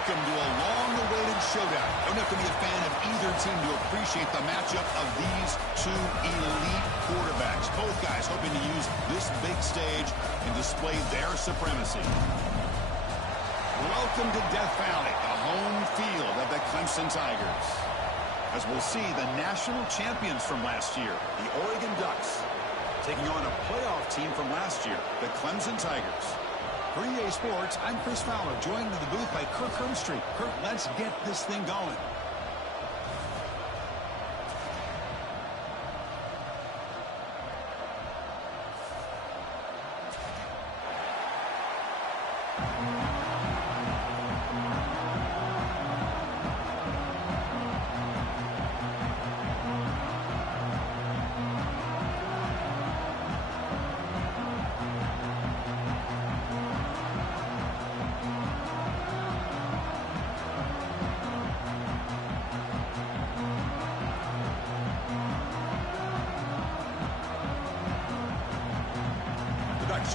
Welcome to a long-awaited showdown. Don't have to be a fan of either team to appreciate the matchup of these two elite quarterbacks. Both guys hoping to use this big stage and display their supremacy. Welcome to Death Valley, the home field of the Clemson Tigers. As we'll see, the national champions from last year, the Oregon Ducks, taking on a playoff team from last year, the Clemson Tigers. For EA Sports, I'm Chris Fowler, joined in the booth by Kirk Hermstreet. Kirk, let's get this thing going.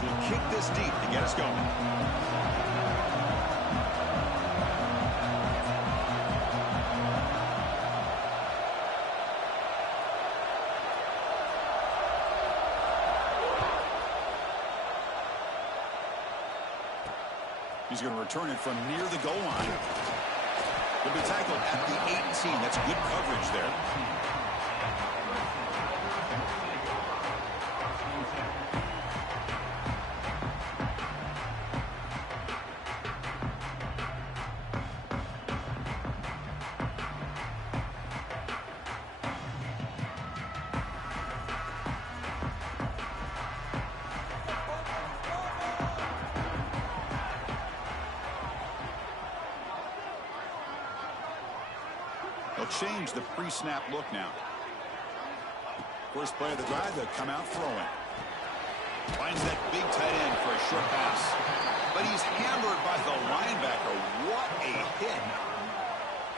Will kick this deep to get us going. He's going to return it from near the goal line. He'll be tackled at the 18. That's good coverage there. They'll change the pre-snap look now. First play of the drive, they'll come out throwing. Finds that big tight end for a short pass. But he's hammered by the linebacker. What a hit.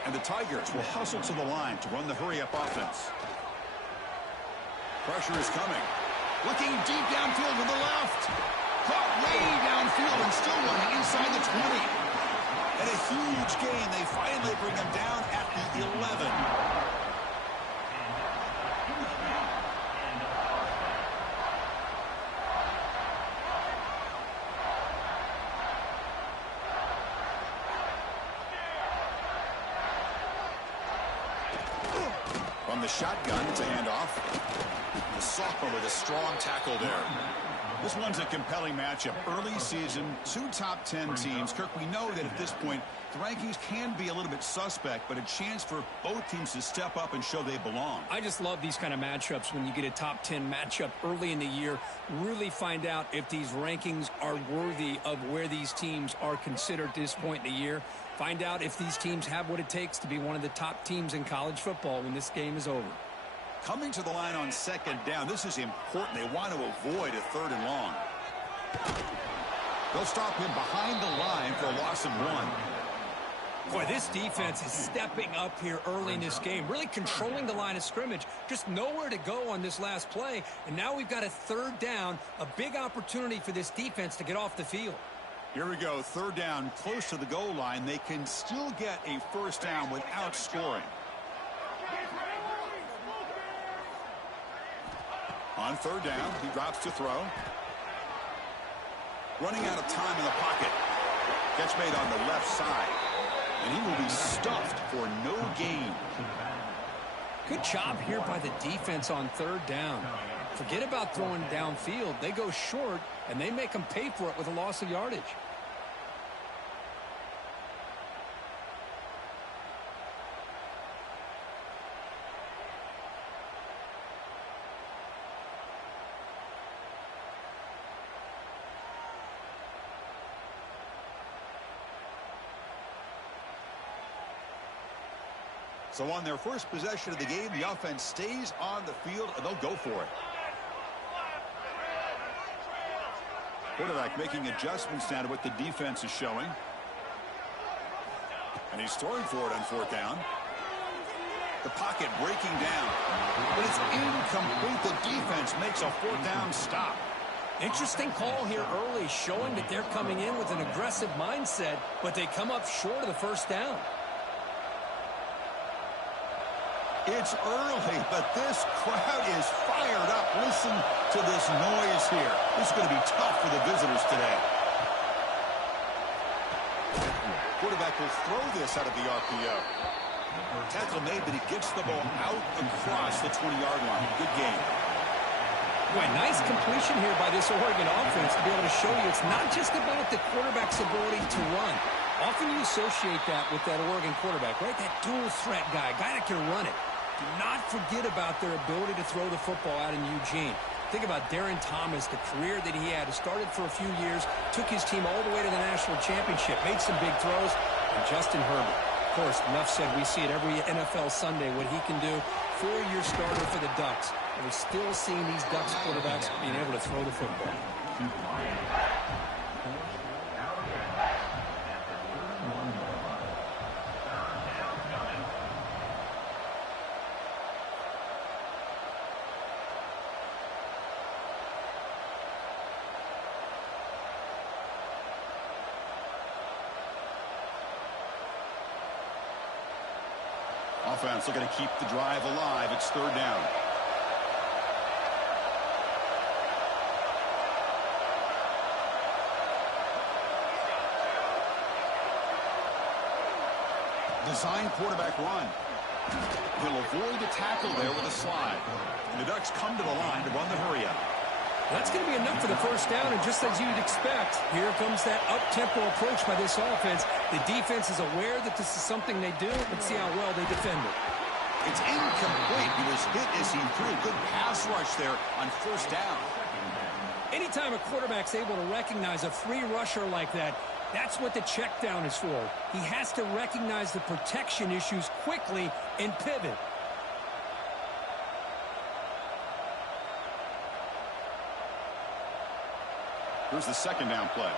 And the Tigers will hustle to the line to run the hurry-up offense. Pressure is coming. Looking deep downfield to the left. Caught way downfield and still running inside the 20. And a huge gain. They finally bring him down at the 11. From the shotgun, it's a handoff. The sophomore with a strong tackle there. This one's a compelling matchup. Early season, two top 10 teams. Kirk, we know that at this point, the rankings can be a little bit suspect, but a chance for both teams to step up and show they belong. I just love these kind of matchups when you get a top 10 matchup early in the year. Really find out if these rankings are worthy of where these teams are considered at this point in the year. Find out if these teams have what it takes to be one of the top teams in college football when this game is over. Coming to the line on second down, this is important. They want to avoid a third and long. They'll stop him behind the line for a loss of 1. Boy, this defense is stepping up here early in this game, really controlling the line of scrimmage, just nowhere to go on this last play. And now we've got a third down, a big opportunity for this defense to get off the field. Here we go, third down, close to the goal line. They can still get a first down without scoring. On third down, he drops to throw. Running out of time in the pocket. Catch made on the left side. And he will be stuffed for no gain. Good job here by the defense on third down. Forget about throwing downfield. They go short, and they make them pay for it with a loss of yardage. So on their first possession of the game, the offense stays on the field, and they'll go for it. Quarterback making adjustments now to what the defense is showing. And he's throwing for it on fourth down. The pocket breaking down. But it's incomplete. The defense makes a fourth down stop. Interesting call here early, showing that they're coming in with an aggressive mindset, but they come up short of the first down. It's early, but this crowd is fired up. Listen to this noise here. This is going to be tough for the visitors today. Quarterback will throw this out of the RPO. Tackle made, but he gets the ball out across the 20-yard line. Good game. Boy, nice completion here by this Oregon offense to be able to show you it's not just about the quarterback's ability to run. Often you associate that with that Oregon quarterback, right? That dual threat guy that can run it. Do not forget about their ability to throw the football out in Eugene. Think about Darren Thomas, the career that he had. Started for a few years, took his team all the way to the national championship, made some big throws, and Justin Herbert. Of course, enough said, we see it every NFL Sunday, what he can do. 4-year starter for the Ducks. And we're still seeing these Ducks quarterbacks being able to throw the football. Offense looking to keep the drive alive. It's third down. Design quarterback run. He'll avoid the tackle there with a slide. And the Ducks come to the line to run the hurry-up. That's going to be enough for the first down, and just as you'd expect, here comes that up-tempo approach by this offense. The defense is aware that this is something they do. Let's see how well they defend it. It's incomplete. He was hit as he threw a good pass rush there on first down. Anytime a quarterback's able to recognize a free rusher like that, that's what the check down is for. He has to recognize the protection issues quickly and pivot. Here's the second down play.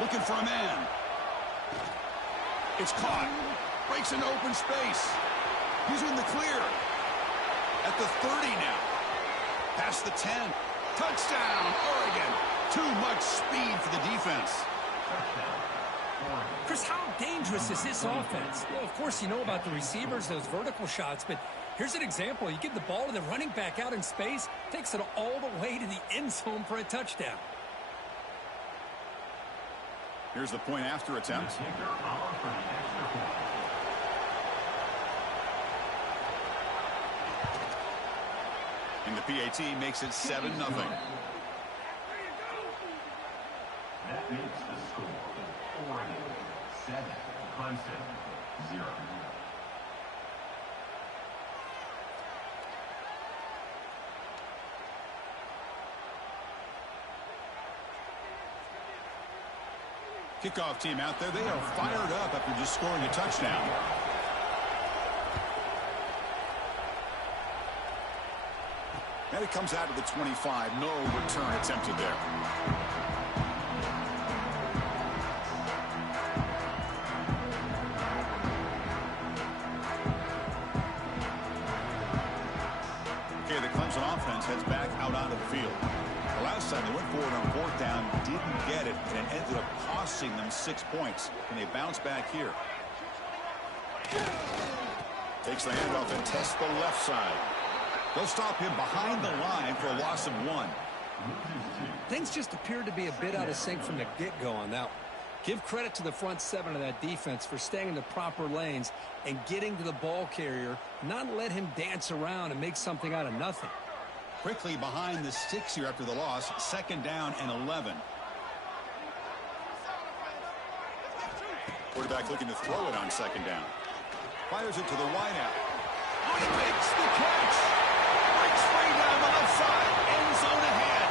Looking for a man. It's caught. Breaks into open space. He's in the clear. At the 30 now. Past the 10. Touchdown, Oregon. Too much speed for the defense. Chris, how dangerous is this offense? Well, of course, you know about the receivers, those vertical shots, but here's an example. You give the ball to the running back out in space, takes it all the way to the end zone for a touchdown. Here's the point after attempt. And the PAT makes it 7-0. That makes the score Oregon 7, Clemson 0. Kickoff team out there. They are fired up after just scoring a touchdown. And it comes out of the 25. No return attempted there. Okay, the Clemson offense heads back out onto the field. The last time they went forward on fourth down, didn't get it, and it ended up costing them 6 points. And they bounce back here. Takes the handoff and tests the left side. They'll stop him behind the line for a loss of 1. Things just appeared to be a bit out of sync from the get-go on that one. Give credit to the front seven of that defense for staying in the proper lanes and getting to the ball carrier, not let him dance around and make something out of nothing. Quickly behind the sticks here after the loss. Second down and 11. Quarterback looking to throw it on second down. Fires it to the wideout. Oh, he makes the catch. Breaks free down the left side. End zone ahead.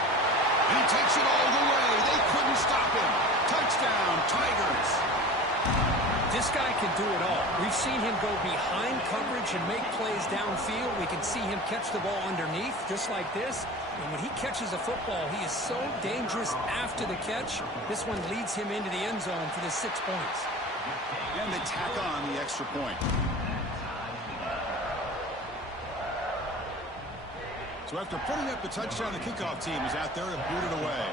He takes it all the way. They couldn't stop him. Touchdown, Tigers. This guy can do it all. We've seen him go behind coverage and make plays downfield. We can see him catch the ball underneath, just like this. And when he catches a football, he is so dangerous after the catch. This one leads him into the end zone for the 6 points. And they tack on the extra point. So after putting up the touchdown, the kickoff team is out there to boot it away.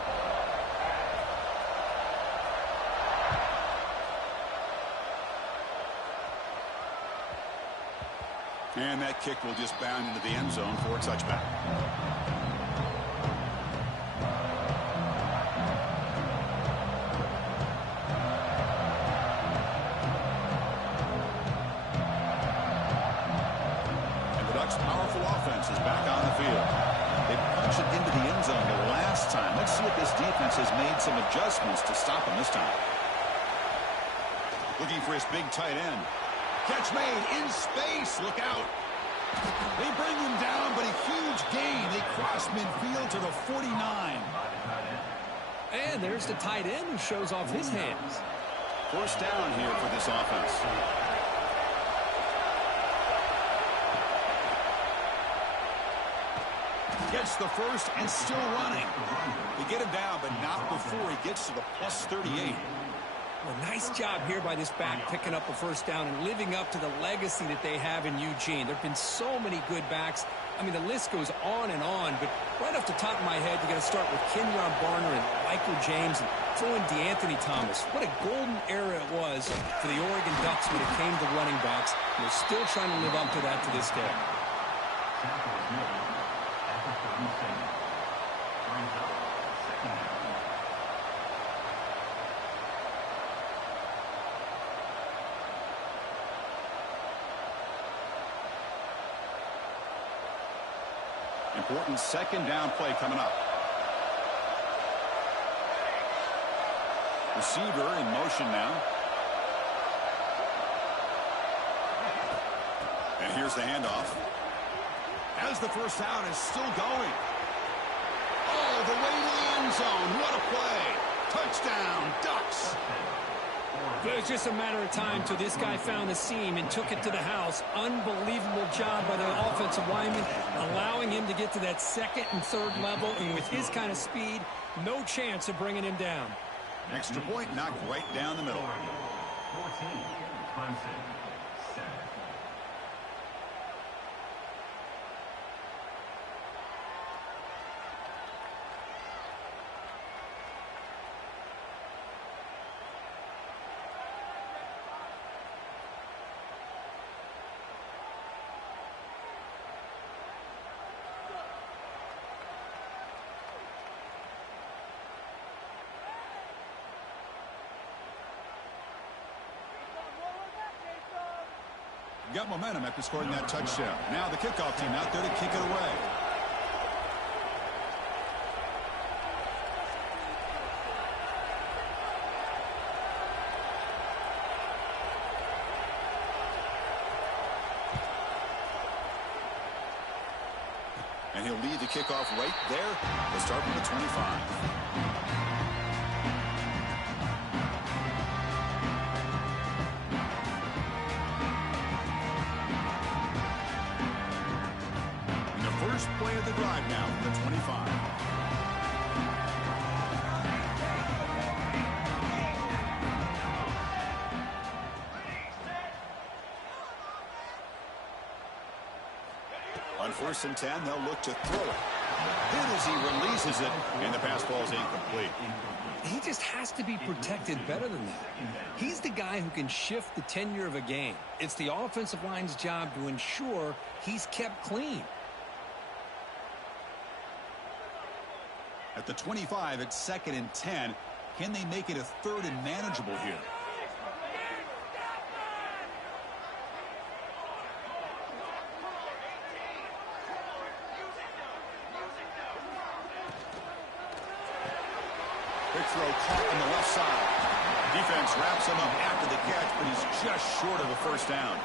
And that kick will just bound into the end zone for a touchback. And the Ducks' powerful offense is back on the field. They punched it into the end zone the last time. Let's see if this defense has made some adjustments to stop him this time. Looking for his big tight end. Catch made in space. Look out. They bring him down, but a huge gain. They cross midfield to the 49. And there's the tight end who shows off his hands. First down here for this offense. Gets the first and still running. They get him down, but not before he gets to the plus 38. Well, nice job here by this back picking up a first down and living up to the legacy that they have in Eugene. There have been so many good backs. I mean, the list goes on and on, but right off the top of my head, you got to start with Kenyon Barner and Michael James and throw in DeAnthony Thomas. What a golden era it was for the Oregon Ducks when it came to running backs. They're still trying to live up to that to this day. Important second down play coming up. Receiver in motion now. And here's the handoff. As the first down is still going. Oh, the way to the end zone. What a play. Touchdown, Ducks. It was just a matter of time till this guy found the seam and took it to the house. Unbelievable job by the offensive lineman, allowing him to get to that second and third level. And with his kind of speed, no chance of bringing him down. Extra point knocked right down the middle. 14, Clemson, 7. Got momentum after scoring that touchdown. Now the kickoff team out there to kick it away. And he'll lead the kickoff right there. We'll start from the 25. First play of the drive now from the 25. On 1st and 10, they'll look to throw it. Then as he releases it, and the pass ball is incomplete. He just has to be protected better than that. He's the guy who can shift the tenure of a game. It's the offensive line's job to ensure he's kept clean. At the 25, it's 2nd and 10. Can they make it a 3rd and manageable here? Quick throw caught on the left side. Defense wraps him up after the catch, but he's just short of a first down.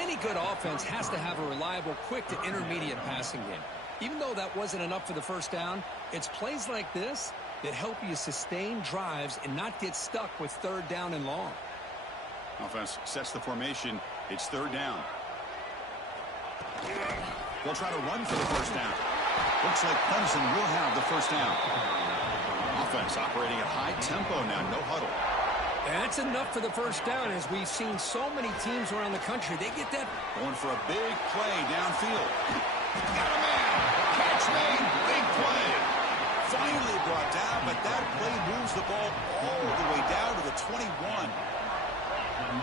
Any good offense has to have a reliable, quick to intermediate passing game. Even though that wasn't enough for the first down, it's plays like this that help you sustain drives and not get stuck with 3rd down and long. Offense sets the formation. It's 3rd down. They'll try to run for the first down. Looks like Clemson will have the first down. Offense operating at high tempo now, no huddle. That's enough for the first down, as we've seen so many teams around the country. They get that. Going for a big play downfield. Got a man. Catch made. Big play. Finally brought down, but that play moves the ball all the way down to the 21.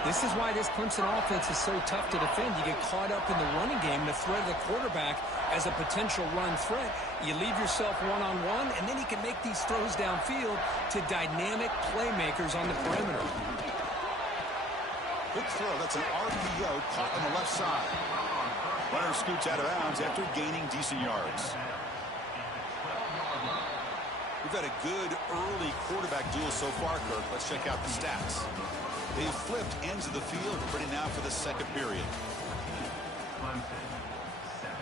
This is why this Clemson offense is so tough to defend. You get caught up in the running game, the threat of the quarterback as a potential run threat. You leave yourself one-on-one, and then you can make these throws downfield to dynamic playmakers on the perimeter. Good throw. That's an RPO caught on the left side. Runner scoots out of bounds after gaining decent yards. We've had a good early quarterback duel so far, Kirk. Let's check out the stats. They've flipped ends of the field, ready now for the second period. Clemson, 7.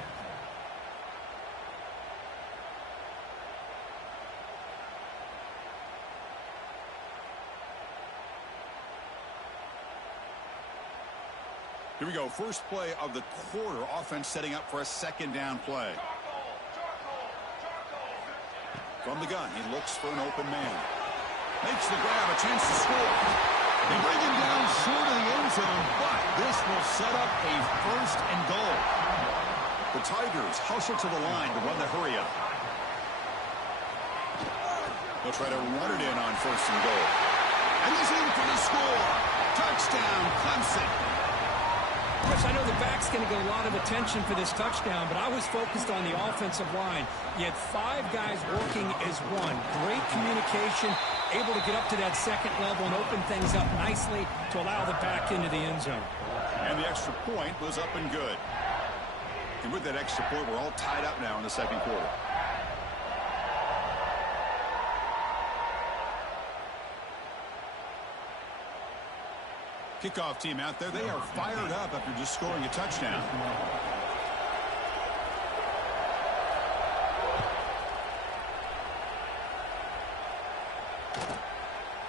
Here we go. First play of the quarter. Offense setting up for a second down play. From the gun, he looks for an open man. Makes the grab, a chance to score. They bring him down short of the end zone, but this will set up a first and goal. The Tigers hustle to the line to run the hurry up. They'll try to run it in on first and goal. And he's in for the score. Touchdown, Clemson. Chris, I know the back's going to get a lot of attention for this touchdown, but I was focused on the offensive line. You had 5 guys working as one. Great communication, able to get up to that second level and open things up nicely to allow the back into the end zone. And the extra point was up and good. And with that extra point, we're all tied up now in the second quarter. Kickoff team out there. They are fired up after just scoring a touchdown.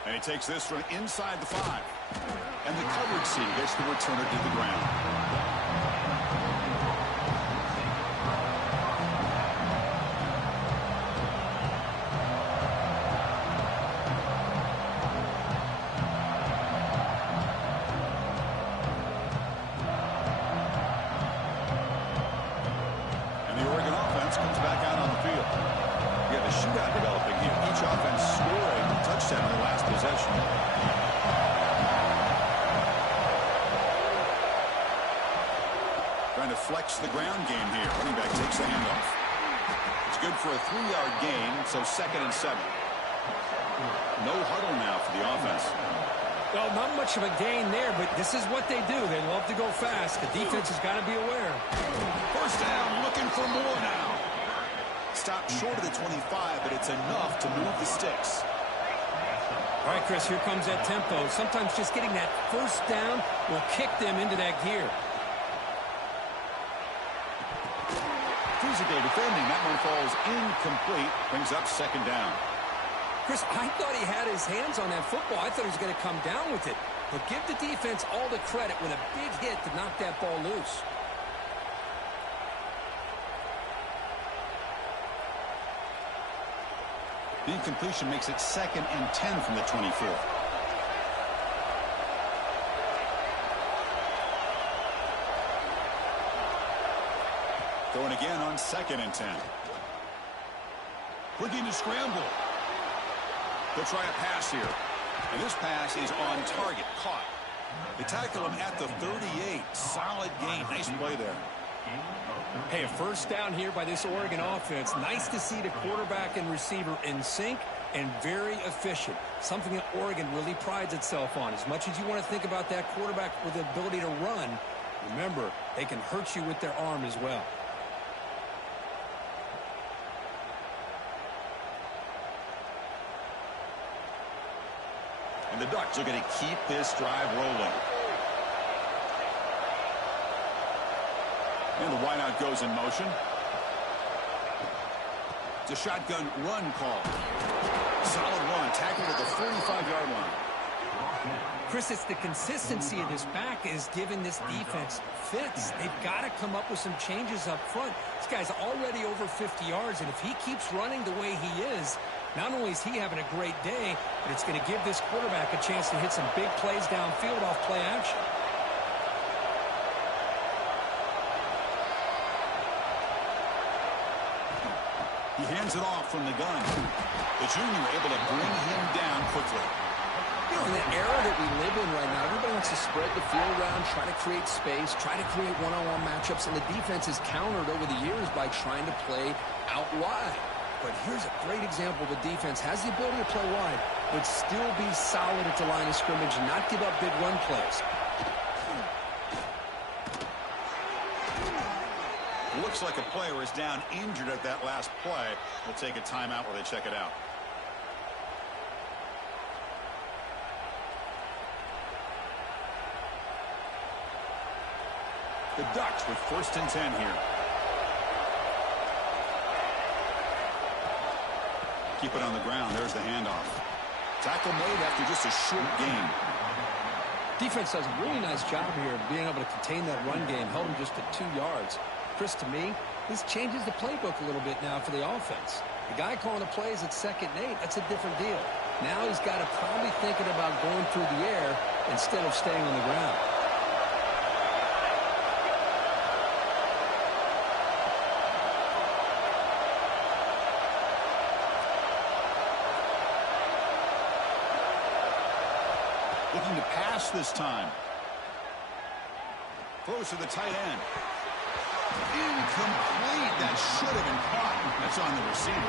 And he takes this from inside the 5. And the coverage team gets the returner to the ground. Trying to flex the ground game here. Running back takes the handoff. It's good for a 3-yard gain, so 2nd and 7. No huddle now for the offense. Well, not much of a gain there, but this is what they do. They love to go fast. The defense has got to be aware. First down, looking for more now. Stopped short of the 25, but it's enough to move the sticks. All right, Chris, here comes that tempo. Sometimes just getting that first down will kick them into that gear. Physical defending. That one falls incomplete. Brings up 2nd down. Chris, I thought he had his hands on that football. I thought he was going to come down with it. But give the defense all the credit with a big hit to knock that ball loose. The incompletion makes it 2nd and 10 from the 24. Going again on 2nd and 10. Looking to scramble. They'll try a pass here. And this pass is on target. Caught. They tackle him at the 38. Solid gain. Nice play there. Hey, a first down here by this Oregon offense. Nice to see the quarterback and receiver in sync and very efficient. Something that Oregon really prides itself on. As much as you want to think about that quarterback with the ability to run, remember, they can hurt you with their arm as well. And the Ducks are going to keep this drive rolling. And the wideout goes in motion. It's a shotgun run call. Solid run. Tackled at the 45-yard line. Chris, it's the consistency of this back is giving this defense fits. They've got to come up with some changes up front. This guy's already over 50 yards, and if he keeps running the way he is, not only is he having a great day, but it's going to give this quarterback a chance to hit some big plays downfield off play action. He hands it off from the gun. The junior able to bring him down quickly. You know, in the era that we live in right now, everybody wants to spread the field around, try to create space, try to create one-on-one matchups, and the defense has countered over the years by trying to play out wide. But here's a great example. The defense has the ability to play wide, but still be solid at the line of scrimmage, not give up big run plays. Looks like a player is down injured at that last play. We'll take a timeout while they check it out. The Ducks with 1st and 10 here. Keep it on the ground. There's the handoff. Tackle made after just a short gain. Defense does a really nice job here of being able to contain that run game. Held him just at 2 yards. Chris, to me, this changes the playbook a little bit now for the offense. The guy calling the plays at 2nd and 8, that's a different deal. Now he's got to probably thinking about going through the air instead of staying on the ground. Looking to pass this time. Throws to the tight end. Incomplete. That should have been caught. That's on the receiver.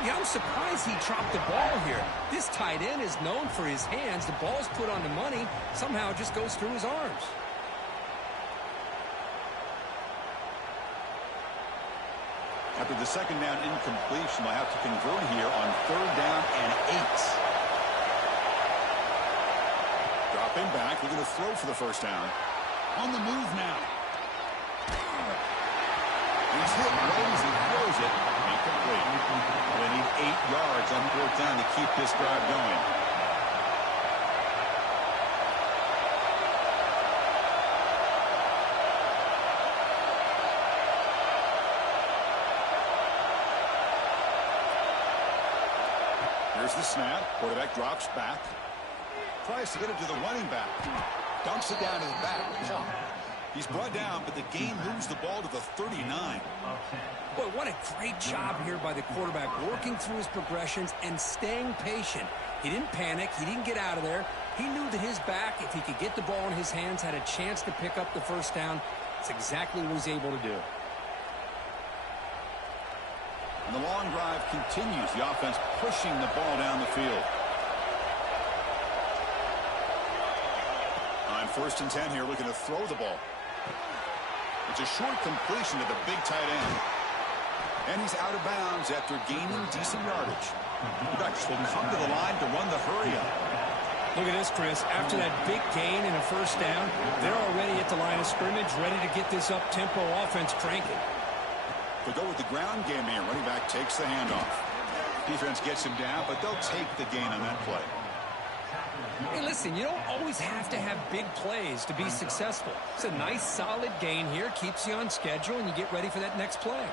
Yeah, I'm surprised he dropped the ball here. This tight end is known for his hands. The ball's put on the money. Somehow it just goes through his arms. After the 2nd down incompletion, they'll have to convert here on 3rd down and 8. Dropping back, looking to throw for the 1st down. On the move now. He's hit right as he throws it. Incomplete. They need 8 yards on 4th down to keep this drive going. Here's the snap. Quarterback drops back. Tries to get it to the running back. Dumps it down to the back. He's brought down, but the game moves the ball to the 39. Boy, what a great job here by the quarterback, working through his progressions and staying patient. He didn't panic. He didn't get out of there. He knew that his back, if he could get the ball in his hands, had a chance to pick up the 1st down. That's exactly what he's able to do. And the long drive continues. The offense pushing the ball down the field. On 1st and 10 here, looking to throw the ball. It's a short completion to the big tight end. And he's out of bounds after gaining decent yardage. The Ducks will come to the line to run the hurry-up. Look at this, Chris. After that big gain and a 1st down, they're already at the line of scrimmage, ready to get this up-tempo offense cranking. They go with the ground game here. Running back takes the handoff. Defense gets him down, but they'll take the gain on that play. Hey, listen, you don't always have to have big plays to be successful. It's a nice, solid gain here. Keeps you on schedule, and you get ready for that next play.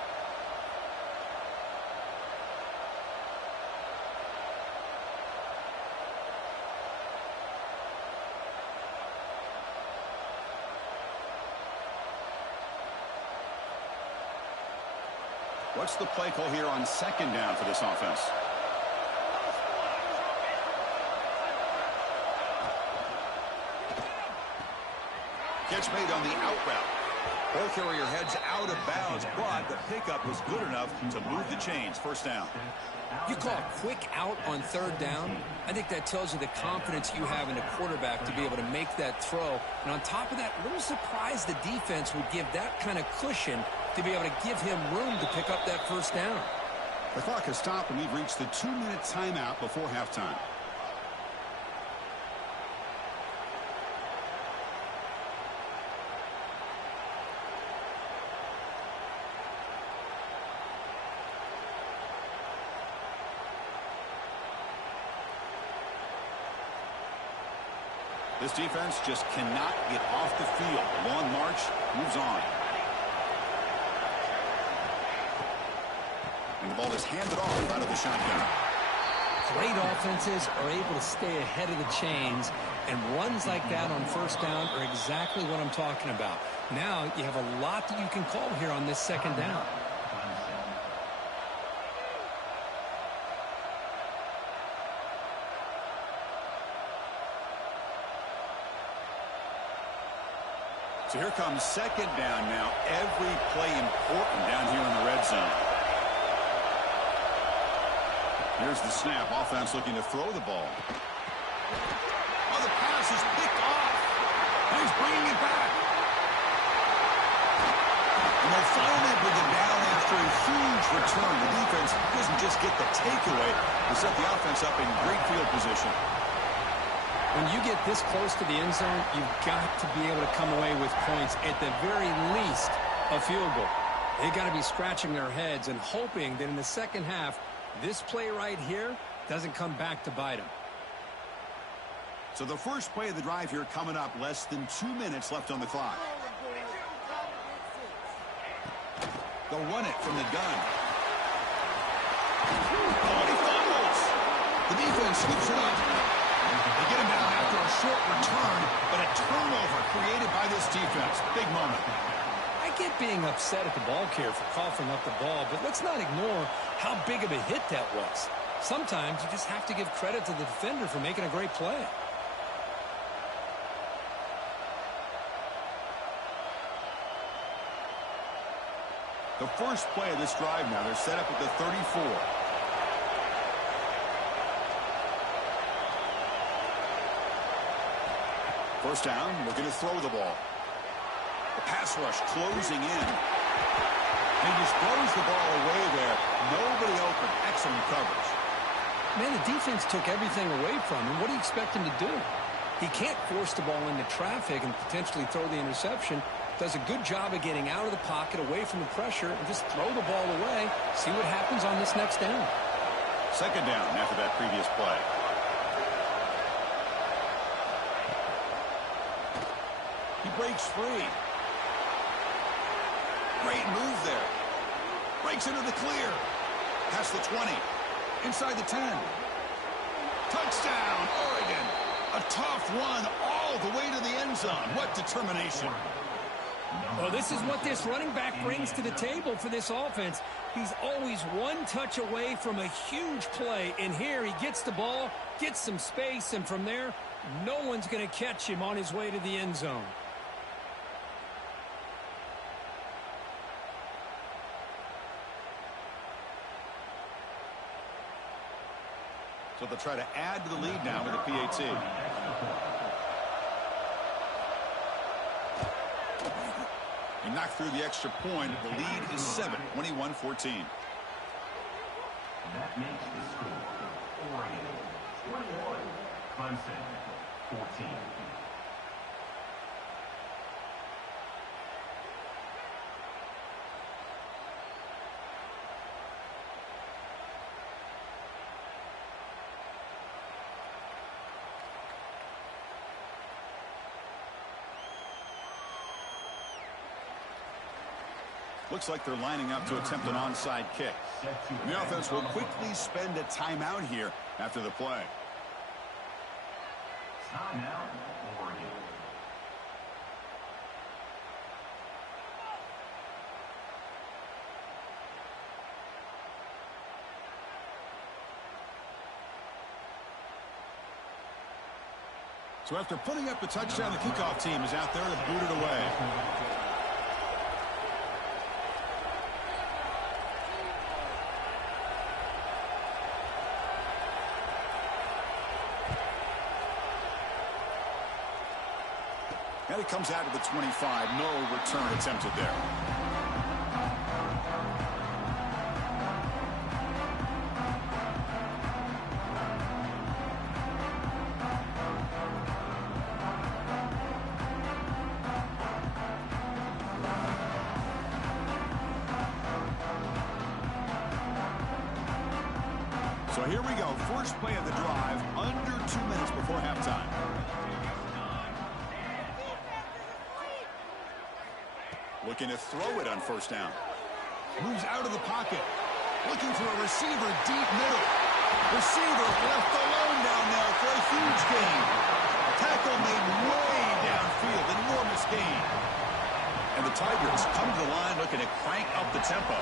What's the play call here on 2nd down for this offense? Catch made on the out route. Ball carrier heads out of bounds, but the pickup was good enough to move the chains. 1st down. You call a quick out on 3rd down. I think that tells you the confidence you have in a quarterback to be able to make that throw. And on top of that, a little surprised the defense would give that kind of cushion to be able to give him room to pick up that 1st down. The clock has stopped, and we've reached the 2-minute timeout before halftime. This defense just cannot get off the field. The long march moves on. And the ball is handed off out of the shotgun. Great offenses are able to stay ahead of the chains, and runs like that on 1st down are exactly what I'm talking about. Now you have a lot that you can call here on this 2nd down. So here comes second down now. Every play important down here in the red zone. Here's the snap. Offense looking to throw the ball. Oh, the pass is picked off. And he's bringing it back. And they'll finally bring it down after a huge return. The defense doesn't just get the takeaway. They set the offense up in great field position. When you get this close to the end zone, you've got to be able to come away with points, at the very least, a field goal. They've got to be scratching their heads and hoping that in the second half, this play right here doesn't come back to bite them. So the first play of the drive here coming up, less than 2 minutes left on the clock. They'll run it from the gun. Oh, he fumbles. The defense scoops it up. They get him down after a short return, but a turnover created by this defense. Big moment. I get being upset at the ball carrier for coughing up the ball, but let's not ignore how big of a hit that was. Sometimes you just have to give credit to the defender for making a great play. The first play of this drive now, they're set up at the 34. First down, looking to throw the ball. The pass rush closing in. He just throws the ball away there. Nobody open. Excellent coverage. Man, the defense took everything away from him. What do you expect him to do? He can't force the ball into traffic and potentially throw the interception. Does a good job of getting out of the pocket, away from the pressure, and just throw the ball away. See what happens on this next down. Second down after that previous play. He breaks free. Great move there. Breaks into the clear. Past the 20. Inside the 10. Touchdown, Oregon. A tough run all the way to the end zone. What determination. Well, this is what this running back brings to the table for this offense. He's always one touch away from a huge play. And here he gets the ball, gets some space, and from there, no one's going to catch him on his way to the end zone. So they'll try to add to the lead now with a PAT. He knocked through the extra point. The lead is 7, 21-14. That makes the score Oregon 21, Clemson 14. Looks like they're lining up to attempt an onside kick. The offense will quickly spend a timeout here after the play. Timeout, Oregon. So after putting up the touchdown, the kickoff team is out there to boot it away. And it comes out to the 25. No return attempted there. So here we go. First play of the drive, under 2 minutes before halftime. Looking to throw it on first down. Moves out of the pocket. Looking for a receiver deep middle. Receiver left alone down there for a huge gain. Tackle made way downfield. Enormous gain. And the Tigers come to the line looking to crank up the tempo.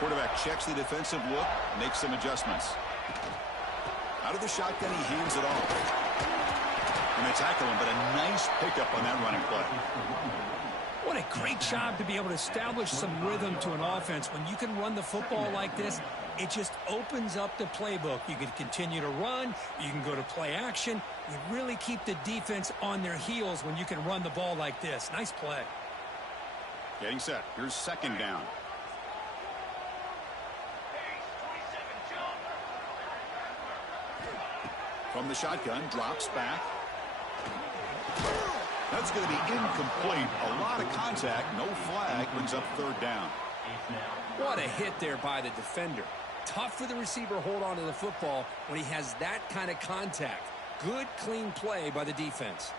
Quarterback checks the defensive look, makes some adjustments. Out of the shotgun, he hands it off. And they tackle him, but a nice pickup on that running play. What a great job to be able to establish some rhythm to an offense. When you can run the football like this, it just opens up the playbook. You can continue to run. You can go to play action. You really keep the defense on their heels when you can run the ball like this. Nice play. Getting set. Here's second down. From the shotgun, drops back. That's going to be incomplete. A lot of contact, no flag, brings up third down. What a hit there by the defender. Tough for the receiver to hold on to the football when he has that kind of contact. Good, clean play by the defense.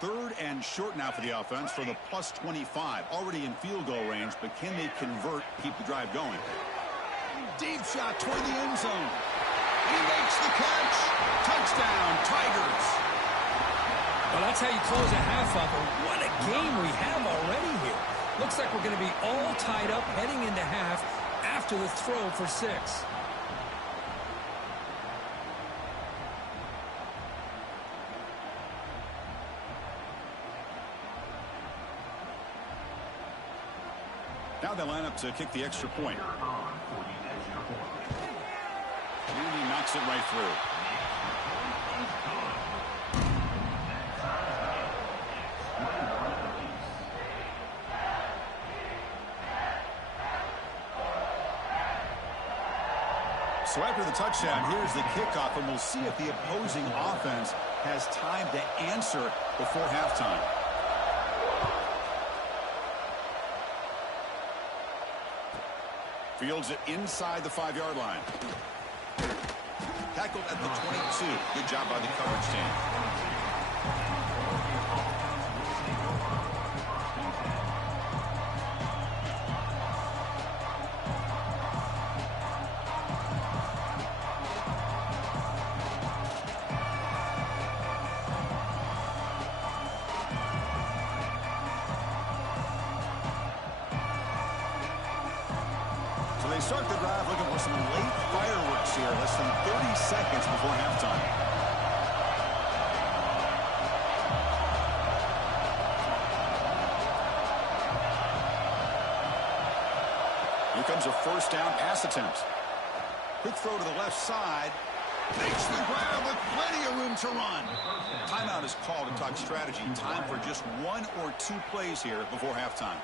Third and short now for the offense for the plus 25. Already in field goal range, but can they convert, keep the drive going? Deep shot toward the end zone. He makes the catch. Touchdown, Tigers. Well, that's how you close a half up. What a game we have already here. Looks like we're going to be all tied up heading into half after the throw for 6. Now they line up to kick the extra point. And he knocks it right through. So after the touchdown, here's the kickoff, and we'll see if the opposing offense has time to answer before halftime. Fields it inside the 5-yard line. Tackled at the 22. Good job by the coverage team. They start the drive looking for some late fireworks here. Less than 30 seconds before halftime. Here comes a first down pass attempt. Quick throw to the left side. Makes the grab with plenty of room to run. Timeout is called to talk strategy. Time for just 1 or 2 plays here before halftime.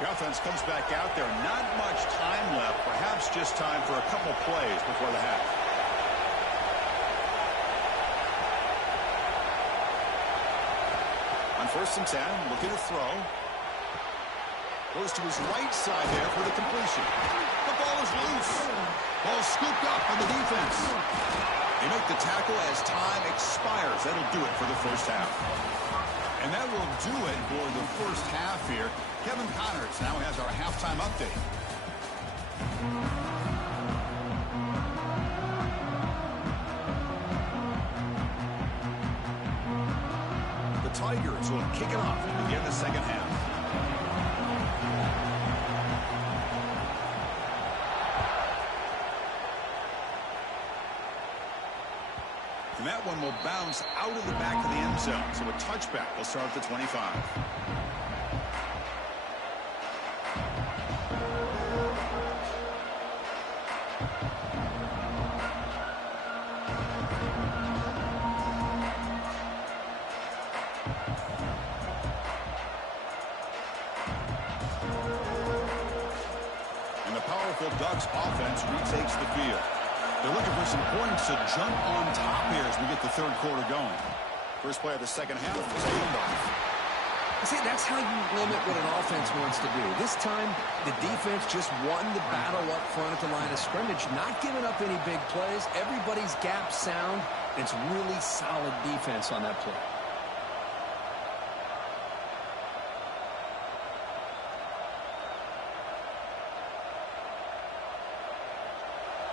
The offense comes back out there. Not much time left. Perhaps just time for a couple plays before the half. On 1st and 10, looking to throw. Goes to his right side there for the completion. The ball is loose. Ball scooped up on the defense. They make the tackle as time expires. That'll do it for the first half. And that will do it for the first half here. Kevin Connors now has our halftime update. The Tigers will kick it off and begin the second half. And that one will bounce out of the back of the end zone. So a touchback will start at the 25. And the powerful Ducks offense retakes the field. They're looking for some points to jump on top here as we get the third quarter going. First play of the second half was a handoff. See, that's how you limit what an offense wants to do. This time, the defense just won the battle up front at the line of scrimmage, not giving up any big plays. Everybody's gap sound. It's really solid defense on that play.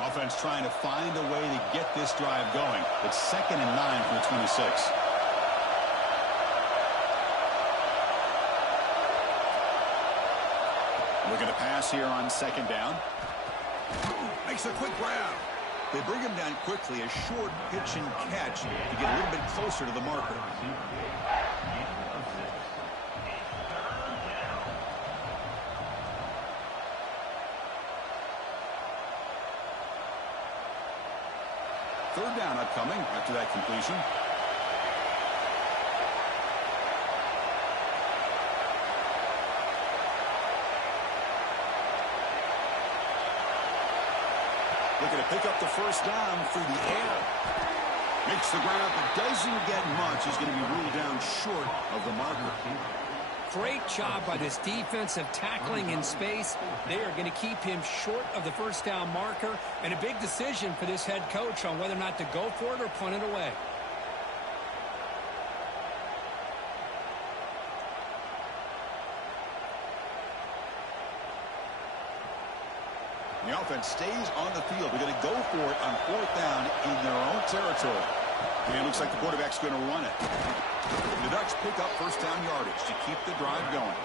Offense trying to find a way to get this drive going. It's 2nd and 9 from the 26. Looking to pass here on 2nd down. Makes a quick grab. They bring him down quickly, a short pitch and catch to get a little bit closer to the marker. Third down upcoming after that completion. Looking to pick up the first down through the air. Makes the grab, but doesn't get much. He's going to be ruled down short of the marker. Great job by this defensive tackling in space. They are going to keep him short of the first down marker, and a big decision for this head coach on whether or not to go for it or punt it away. The offense stays on the field. They're going to go for it on 4th down in their own territory. And it looks like the quarterback's going to run it. The Ducks pick up first down yardage to keep the drive going.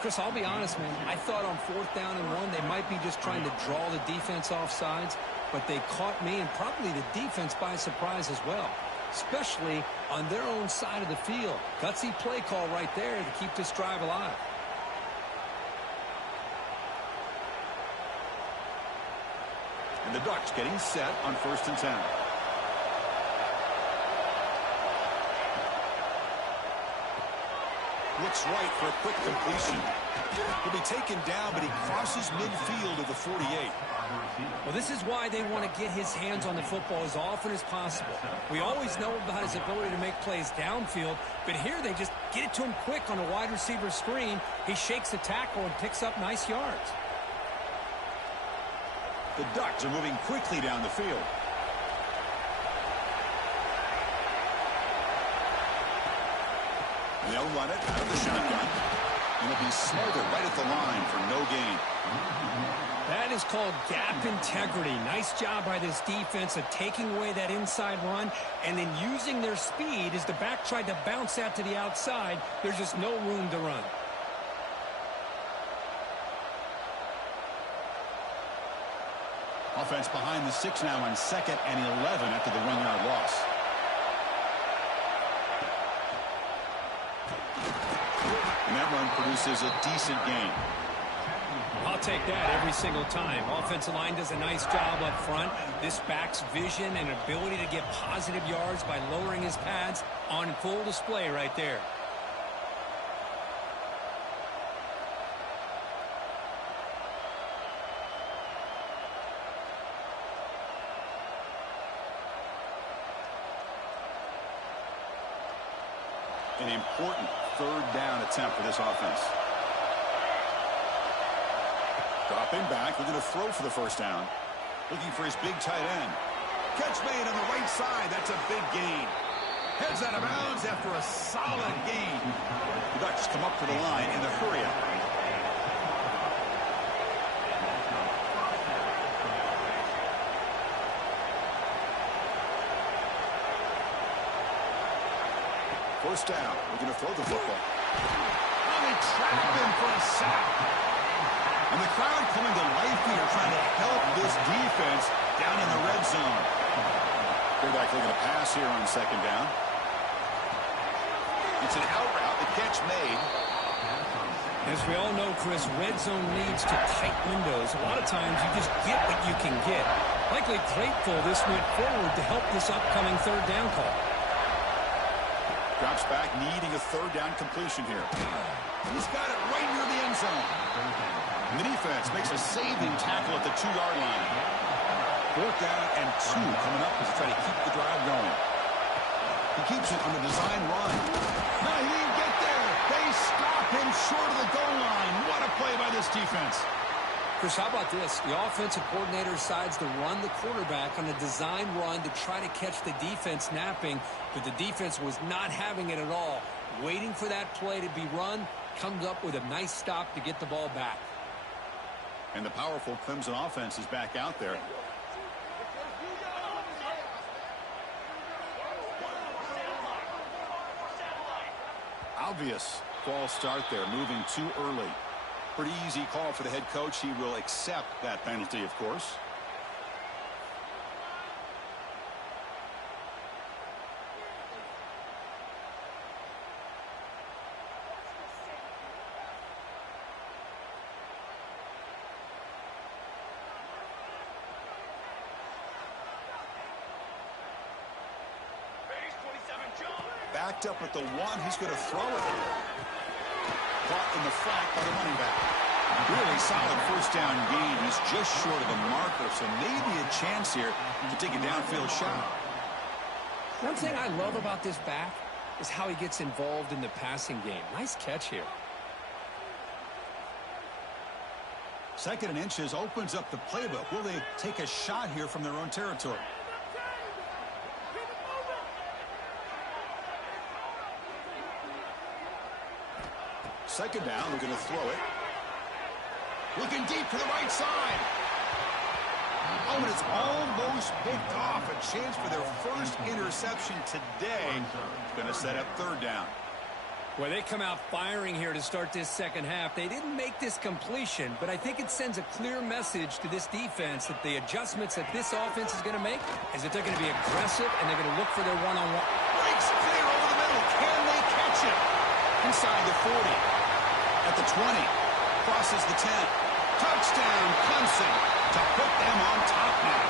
Chris, I'll be honest, man. I thought on 4th down and 1, they might be just trying to draw the defense off sides, but they caught me and probably the defense by surprise as well, especially on their own side of the field. Gutsy play call right there to keep this drive alive. And the Ducks getting set on 1st and 10. Looks right for a quick completion. He'll be taken down, but he crosses midfield of the 48. Well, this is why they want to get his hands on the football as often as possible. We always know about his ability to make plays downfield, but here they just get it to him quick on a wide receiver screen. He shakes the tackle and picks up nice yards. The Ducks are moving quickly down the field. They'll run it out of the shotgun. And it'll be smothered right at the line for no gain. That is called gap integrity. Nice job by this defense of taking away that inside run and then using their speed as the back tried to bounce out to the outside. There's just no room to run. Offense behind the 6 now on 2nd and 11 after the 1-yard loss. And that run produces a decent gain. I'll take that every single time. Offensive line does a nice job up front. This back's vision and ability to get positive yards by lowering his pads on full display right there. An important 3rd down attempt for this offense. Dropping back, looking to throw for the first down. Looking for his big tight end. Catch made on the right side. That's a big gain. Heads out of bounds after a solid gain. The Ducks come up to the line in the hurry-up. First down. We're going to throw the football. Oh, they trap him for a sack. And the crowd coming to life here, trying to help this defense down in the red zone. Quarterback looking to pass here on 2nd down. It's an out route. The catch made. As we all know, Chris, red zone leads to tight windows. A lot of times you just get what you can get. Likely grateful this went forward to help this upcoming 3rd down call. Drops back, needing a 3rd down completion here. He's got it right near the end zone. And the defense makes a saving tackle at the 2-yard line. 4th down and 2 coming up as they try to keep the drive going. He keeps it on the design run. No, he didn't get there. They stop him short of the goal line. What a play by this defense. Chris, how about this? The offensive coordinator decides to run the quarterback on a design run to try to catch the defense napping, but the defense was not having it at all. Waiting for that play to be run, comes up with a nice stop to get the ball back. And the powerful Clemson offense is back out there. Obvious false start there, moving too early. Pretty easy call for the head coach. He will accept that penalty, of course. Backed up at the one, he's going to throw it. Caught in the flat by the running back. Really solid first down gain. He's just short of the marker, so maybe a chance here to take a downfield shot. One thing I love about this back is how he gets involved in the passing game. Nice catch here. 2nd and inches opens up the playbook. Will they take a shot here from their own territory? Second down, we're going to throw it. Looking deep to the right side. Oh, and it's almost picked off. A chance for their first interception today. Going to set up 3rd down. Well, they come out firing here to start this second half. They didn't make this completion, but I think it sends a clear message to this defense that the adjustments that this offense is going to make is that they're going to be aggressive and they're going to look for their one-on-one. Breaks clear over the middle. Can they catch it? Inside the 40. At the 20, crosses the 10. Touchdown, Clemson, to put them on top now.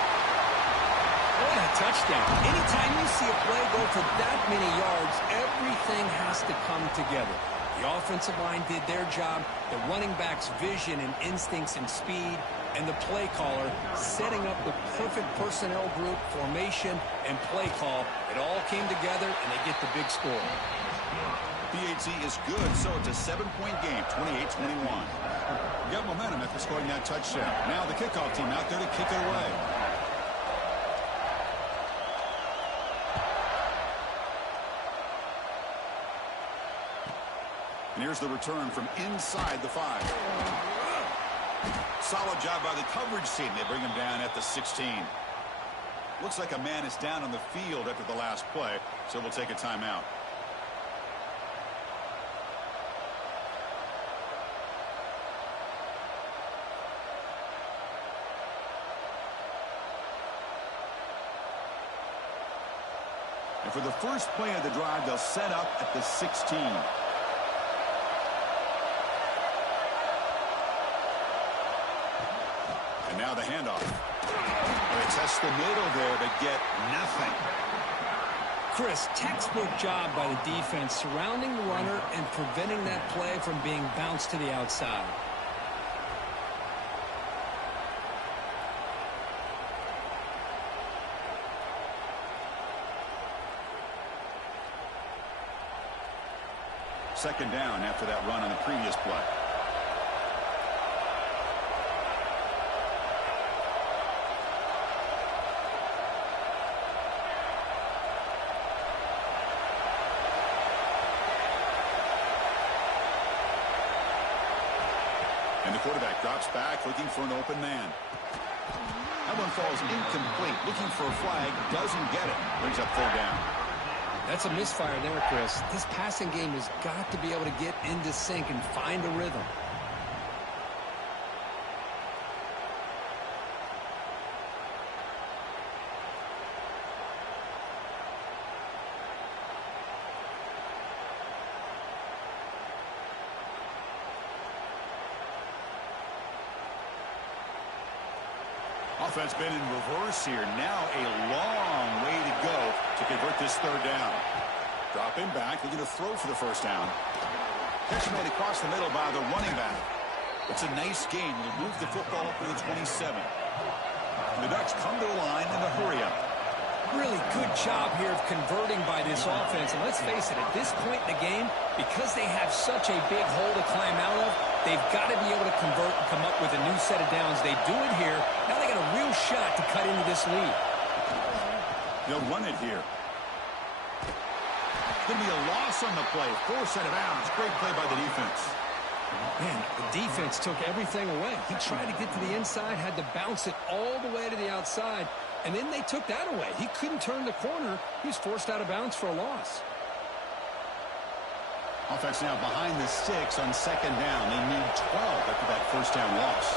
What a touchdown. Anytime you see a play go for that many yards, everything has to come together. The offensive line did their job, the running back's vision and instincts and speed, and the play caller setting up the perfect personnel group, formation, and play call. It all came together, and they get the big score. PAT is good, so it's a 7-point game, 28-21. Got momentum after scoring that touchdown. Now the kickoff team out there to kick it away. And here's the return from inside the 5. Solid job by the coverage team. They bring him down at the 16. Looks like a man is down on the field after the last play, so we'll take a timeout. And for the first play of the drive, they'll set up at the 16. And now the handoff. They test the middle there, but get nothing. Chris, textbook job by the defense surrounding the runner and preventing that play from being bounced to the outside. Second down after that run on the previous play. And the quarterback drops back looking for an open man. That one falls incomplete. Looking for a flag. Doesn't get it. Brings up 3rd down. That's a misfire there, Chris. This passing game has got to be able to get into sync and find a rhythm. Offense been in reverse here. Now a long way to go to convert this 3rd down. Drop him back. They're going to throw for the first down. Catch made across the middle by the running back. It's a nice gain. Will move the football up to the 27. And the Ducks come to the line in a hurry up. Really good job here of converting by this offense. And let's face it, at this point in the game, because they have such a big hole to climb out of, they've got to be able to convert and come up with a new set of downs. They do it here. Now they got a real shot to cut into this lead. They'll run it here. It's going to be a loss on the play. Forced out of bounds. Great play by the defense. Man, the defense took everything away. He tried to get to the inside, had to bounce it all the way to the outside, and then they took that away. He couldn't turn the corner. He was forced out of bounds for a loss. Offense now behind the 6 on second down. They need 12 after that first down loss.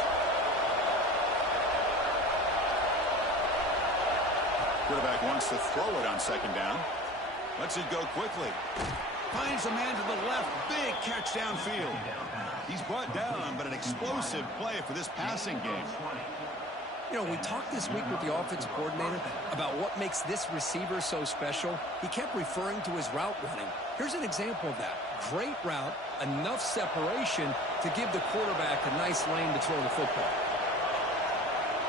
Quarterback wants to throw it on second down. Lets it go quickly. Finds a man to the left. Big catch downfield. He's brought down, but an explosive play for this passing game. You know, we talked this week with the offensive coordinator about what makes this receiver so special. He kept referring to his route running. Here's an example of that. Great route, enough separation to give the quarterback a nice lane to throw the football.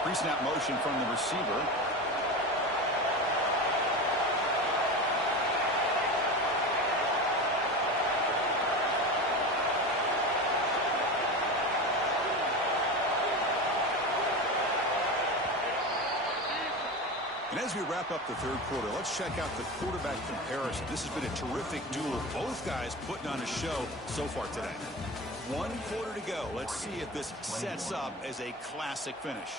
Pre-snap motion from the receiver. And as we wrap up the third quarter, let's check out the quarterback comparison. This has been a terrific duel. Both guys putting on a show so far today. 1 quarter to go. Let's see if this sets up as a classic finish.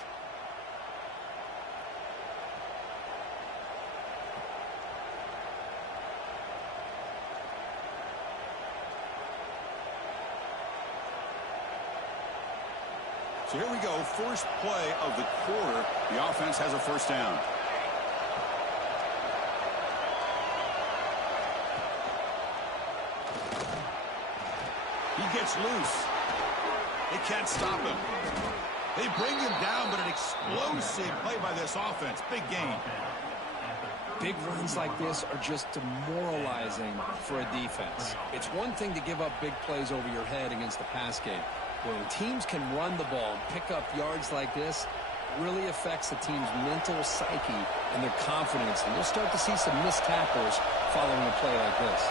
So here we go. First play of the quarter. The offense has a first down. He gets loose. They can't stop him. They bring him down, but an explosive play by this offense. Big gain. Big runs like this are just demoralizing for a defense. It's one thing to give up big plays over your head against the pass game. When teams can run the ball and pick up yards like this, it really affects the team's mental psyche and their confidence. And you'll start to see some missed tackles following a play like this.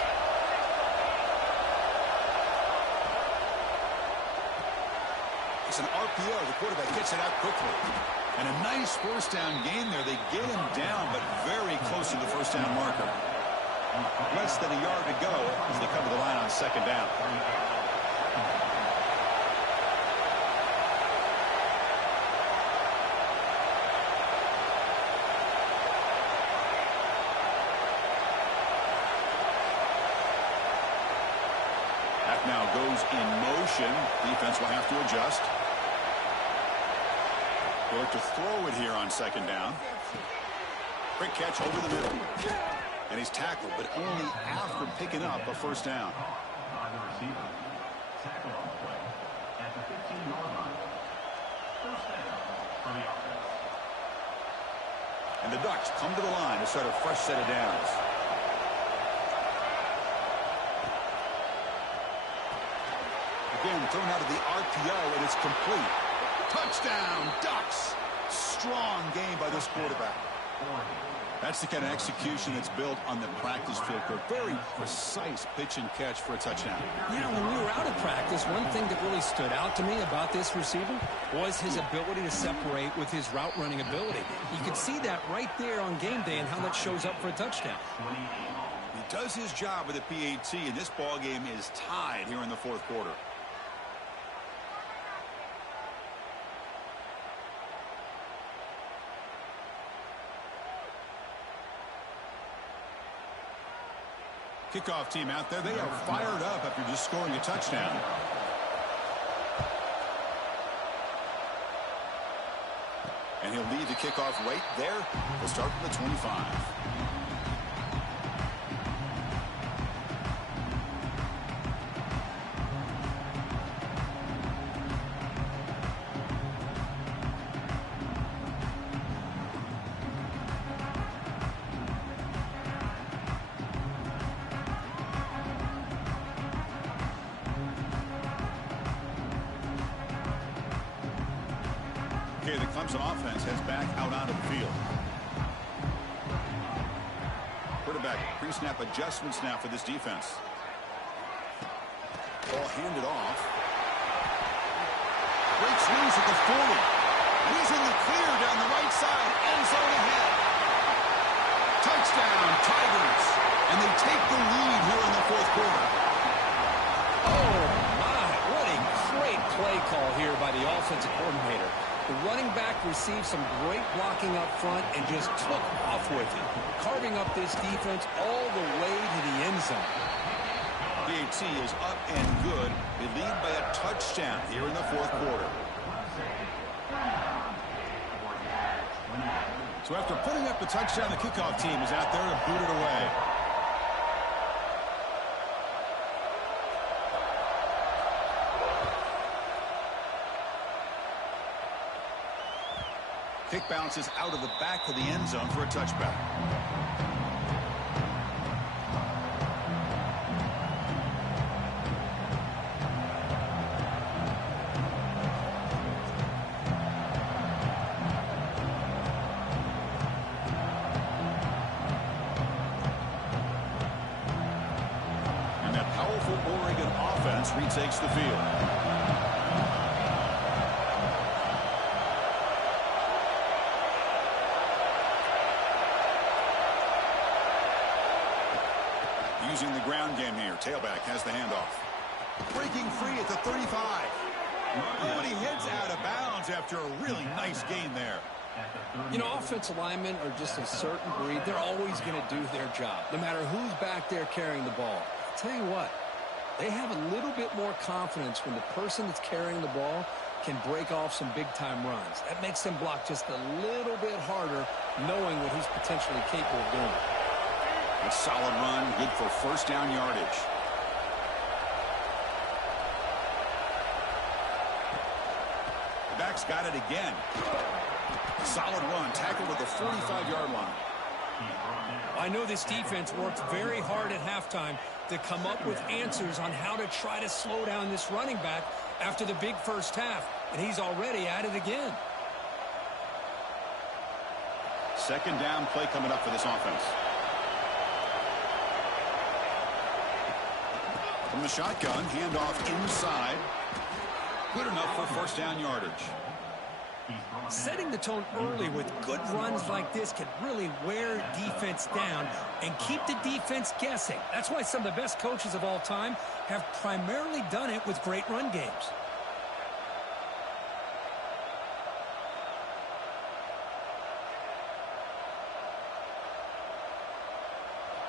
It's an RPO. The quarterback gets it out quickly. And a nice first down gain there. They get him down, but very close to the first down marker. Less than a yard to go as they come to the line on second down. That now goes in motion. Defense will have to adjust. They'll look to throw it here on second down. Quick catch over the middle. And he's tackled, but only after picking up a first down. By the receiver. Tackle on the play at the 15-yard line. First down for the offense. And the Ducks come to the line to start a fresh set of downs. Again, thrown out of the RPO, and it's complete. Touchdown, Ducks. Strong game by this quarterback. That's the kind of execution that's built on the practice field. A very precise pitch and catch for a touchdown. Yeah, when we were out of practice, one thing that really stood out to me about this receiver was his ability to separate with his route running ability. You could see that right there on game day and how that shows up for a touchdown. He does his job with the PAT, and this ball game is tied here in the fourth quarter. Kickoff team out there. They are fired up after just scoring a touchdown. And he'll lead the kickoff right there. We'll start from the 25. Okay, the Clemson offense heads back out onto the field. Quarterback pre-snap adjustments now for this defense. Ball handed off. Breaks loose at the 40. He's in the clear down the right side. End zone ahead. Touchdown, Tigers. And they take the lead here in the fourth quarter. Oh, my. What a call here by the offensive coordinator. The running back received some great blocking up front and just took off with it, carving up this defense all the way to the end zone. PAT is up and good. They lead by a touchdown here in the fourth quarter. So after putting up the touchdown, the kickoff team is out there to boot it away. Kick bounces out of the back of the end zone for a touchback. And that powerful Oregon offense retakes the field. Using the ground game here. Tailback has the handoff. Breaking free at the 35. Oh, and he heads out of bounds after a really nice gain there. You know, offensive linemen are just a certain breed. They're always going to do their job, no matter who's back there carrying the ball. I'll tell you what, they have a little bit more confidence when the person that's carrying the ball can break off some big-time runs. That makes them block just a little bit harder, knowing what he's potentially capable of doing. A solid run, good for first down yardage. The back's got it again. Solid run, tackled at the 45-yard line. I know this defense worked very hard at halftime to come up with answers on how to try to slow down this running back after the big first half, and he's already at it again. Second down play coming up for this offense. From the shotgun, handoff inside. Good enough for first down yardage. Setting the tone early with good runs like this can really wear defense down and keep the defense guessing. That's why some of the best coaches of all time have primarily done it with great run games.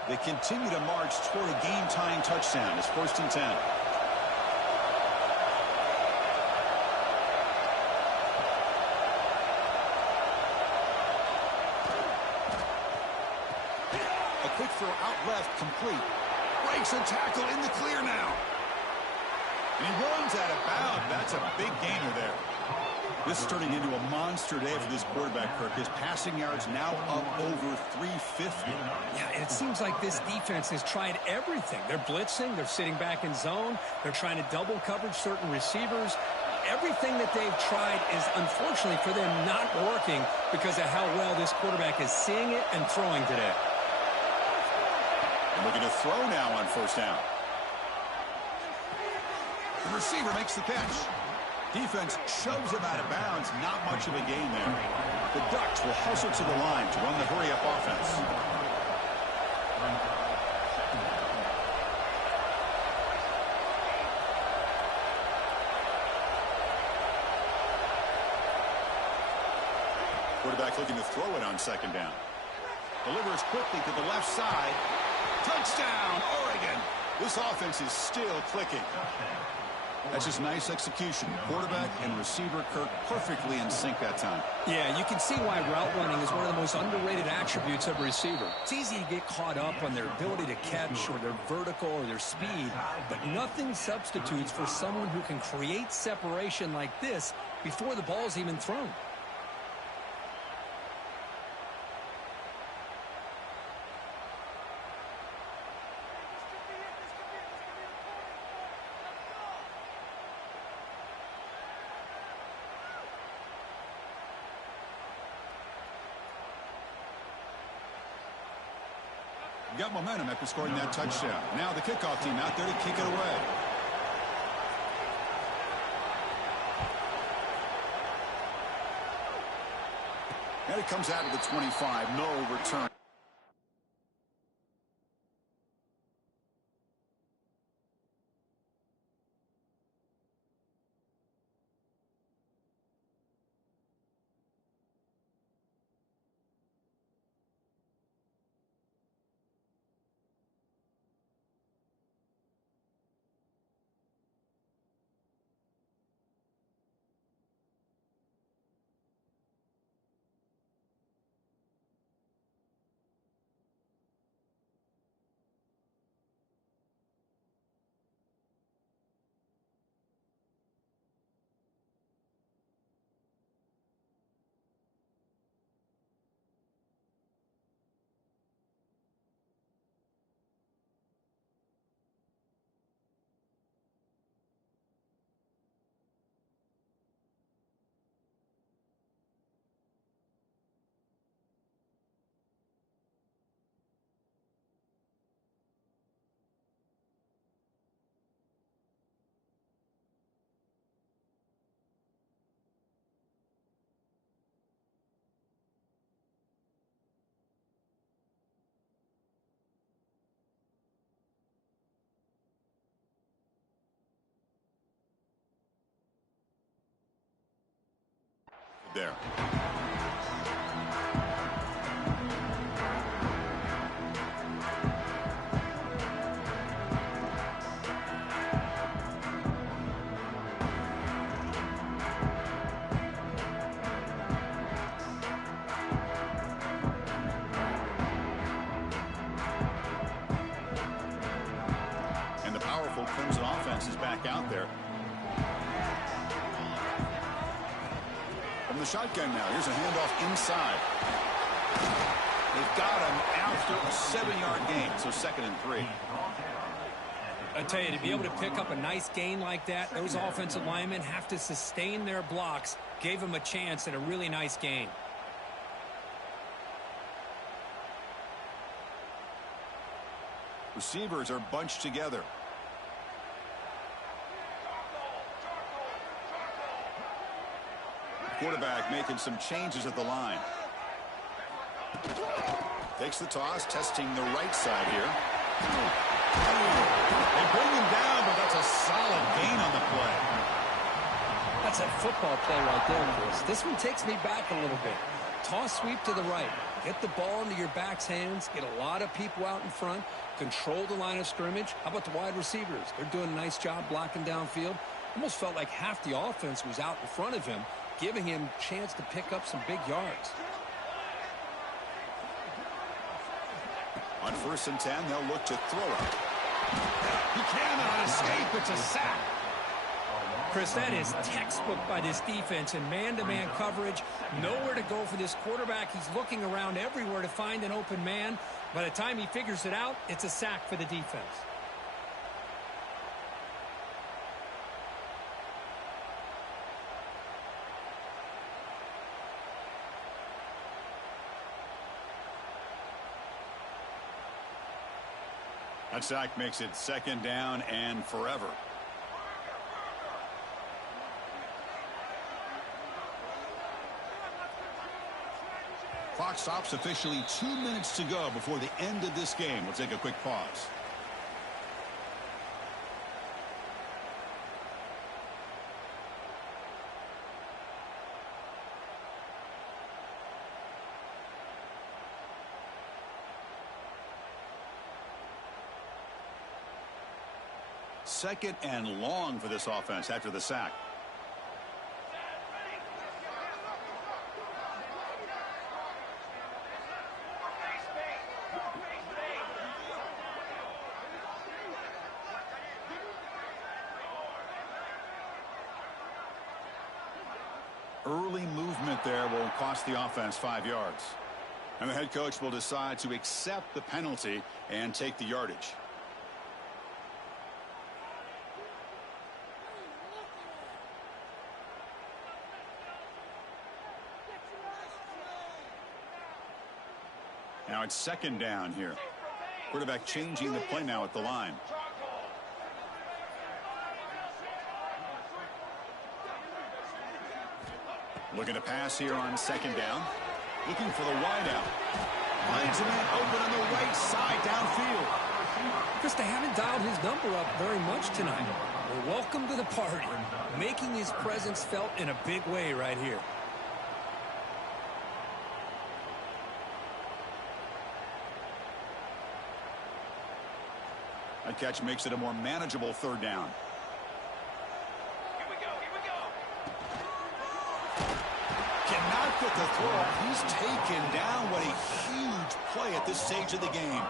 They continue to march toward a game-tying touchdown. It's 1st and 10. A quick throw out left, complete. Breaks a tackle in the clear now. And he runs out of bounds. That's a big gainer there. This is turning into a monster day for this quarterback, Kirk. His passing yards now up over 350. Yeah, and it seems like this defense has tried everything. They're blitzing. They're sitting back in zone. They're trying to double coverage certain receivers. Everything that they've tried is, unfortunately for them, not working because of how well this quarterback is seeing it and throwing today. And looking to throw now on first down. The receiver makes the catch. Defense shoves him out of bounds. Not much of a gain there. The Ducks will hustle to the line to run the hurry-up offense. Quarterback looking to throw it on second down. Delivers quickly to the left side. Touchdown, Oregon. This offense is still clicking. That's just nice execution. Quarterback and receiver, Kirk, perfectly in sync that time. Yeah, you can see why route running is one of the most underrated attributes of a receiver. It's easy to get caught up on their ability to catch or their vertical or their speed, but nothing substitutes for someone who can create separation like this before the ball's even thrown. Got momentum after scoring that touchdown. Now the kickoff team out there to kick it away. And it comes out of the 25. No return. there. And the powerful Clemson offense is back out there. From the shotgun now, here's a handoff inside. They've got him after a 7-yard gain, so 2nd and 3. I tell you, to be able to pick up a nice gain like that, those offensive linemen have to sustain their blocks. Gave them a chance at a really nice gain. Receivers are bunched together. Quarterback making some changes at the line. Takes the toss, testing the right side here. They bring him down, but that's a solid gain on the play. That's a football play right there, Chris. This one takes me back a little bit. Toss sweep to the right. Get the ball into your back's hands. Get a lot of people out in front. Control the line of scrimmage. How about the wide receivers? They're doing a nice job blocking downfield. Almost felt like half the offense was out in front of him, giving him a chance to pick up some big yards. On 1st and 10, they'll look to throw it. He cannot escape. It's a sack. Chris, that is textbook by this defense in man-to-man coverage. Nowhere to go for this quarterback. He's looking around everywhere to find an open man. By the time he figures it out, it's a sack for the defense. That sack makes it 2nd down and forever. Clock stops officially 2 minutes to go before the end of this game. We'll take a quick pause. Second and long for this offense after the sack. Early movement there will cost the offense 5 yards. And the head coach will decide to accept the penalty and take the yardage. Now it's 2nd down here. Quarterback changing the play now at the line. Looking to pass here on 2nd down. Looking for the wideout. Finds a man open on the right side downfield. Chris, they haven't dialed his number up very much tonight. Well, welcome to the party. Making his presence felt in a big way right here. That catch makes it a more manageable 3rd down. Here we go. Cannot get the throw. He's taken down. What a huge play at this stage of the game.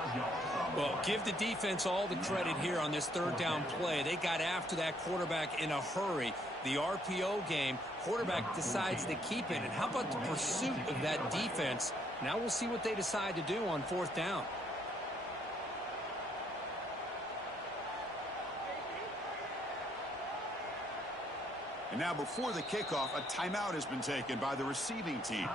Well, give the defense all the credit here on this 3rd down play. They got after that quarterback in a hurry. The RPO game, quarterback decides to keep it. And how about the pursuit of that defense? Now we'll see what they decide to do on 4th down. And now before the kickoff, a timeout has been taken by the receiving team.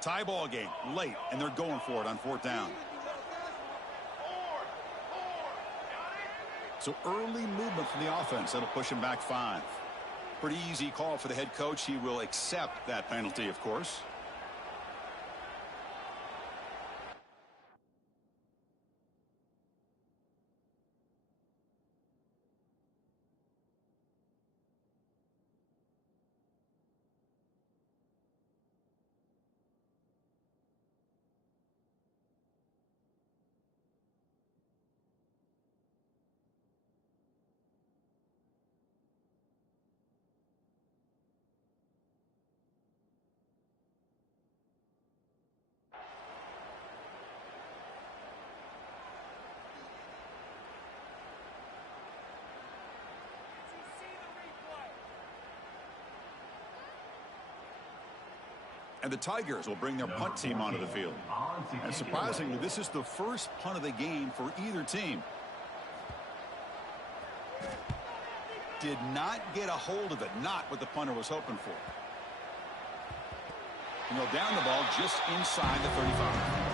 Tie ball game late, and they're going for it on 4th down. So early movement from the offense. That'll push him back 5. Pretty easy call for the head coach. He will accept that penalty, of course. And the Tigers will bring their punt team onto the field. And surprisingly, this is the first punt of the game for either team. Did not get a hold of it. Not what the punter was hoping for. And he'll down the ball just inside the 35.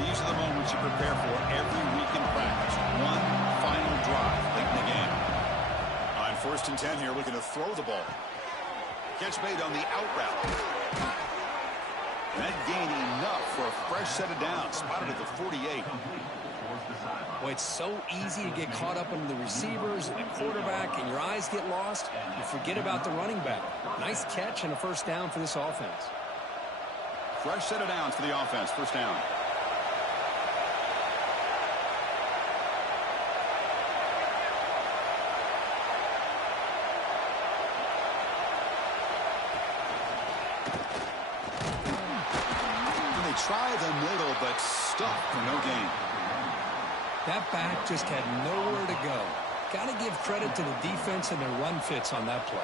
These are the moments you prepare for every week in practice. One final drive late in the game. On 1st and 10 here, looking to throw the ball. Catch made on the out route. That gain enough for a fresh set of downs. Spotted at the 48. Well, it's so easy to get caught up in the receivers and the quarterback, and your eyes get lost. You forget about the running back. Nice catch and a 1st down for this offense. Fresh set of downs for the offense. 1st down. Try the middle, but stuck for no gain. That back just had nowhere to go. Got to give credit to the defense and their run fits on that play.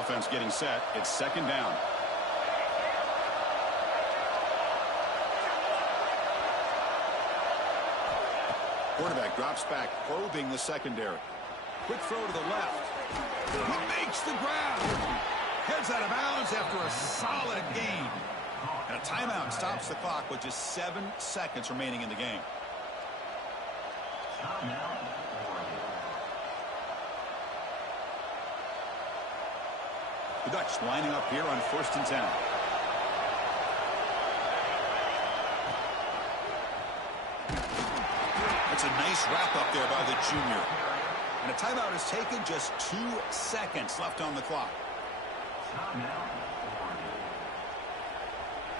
Offense getting set. It's 2nd down. Quarterback drops back, probing the secondary. Quick throw to the left. He makes the grab. Heads out of bounds after a solid gain. And a timeout stops the clock with just 7 seconds remaining in the game. The Ducks lining up here on 1st and 10. That's a nice wrap up there by the junior. And a timeout is taken, just 2 seconds left on the clock.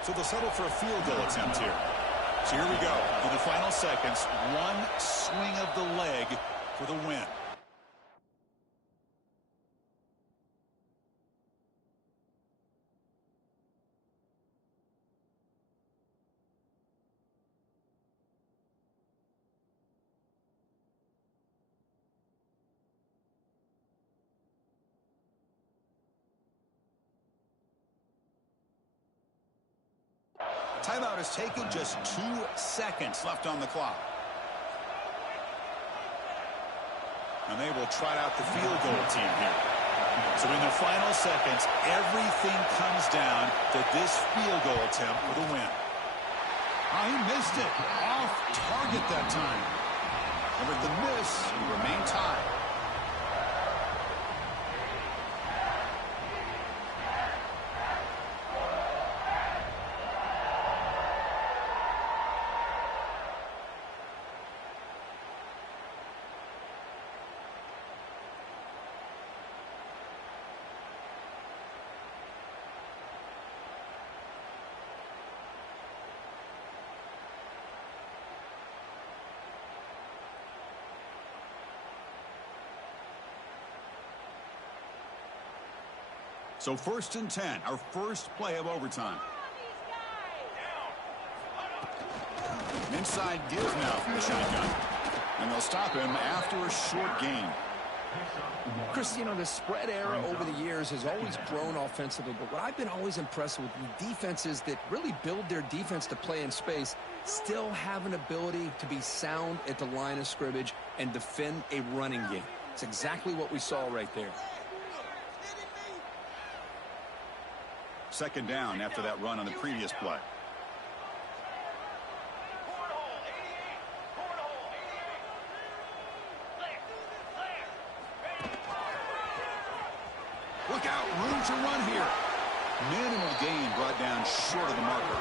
So they'll settle for a field goal attempt here. So here we go. In the final seconds, one swing of the leg for the win. Timeout is taken, just 2 seconds left on the clock. And they will trot out the field goal team here. So in the final seconds, everything comes down to this field goal attempt for the win. Oh, he missed it. Off target that time. And with the miss, he remained tied. So 1st and 10, our first play of overtime. Inside deals now from the shotgun. And they'll stop him after a short gain. Chris, you know, the spread era over the years has always grown offensively, but what I've been always impressed with the defenses that really build their defense to play in space still have an ability to be sound at the line of scrimmage and defend a running game. It's exactly what we saw right there. Second down after that run on the previous play. Look out, room to run here. Minimal gain brought down short of the marker.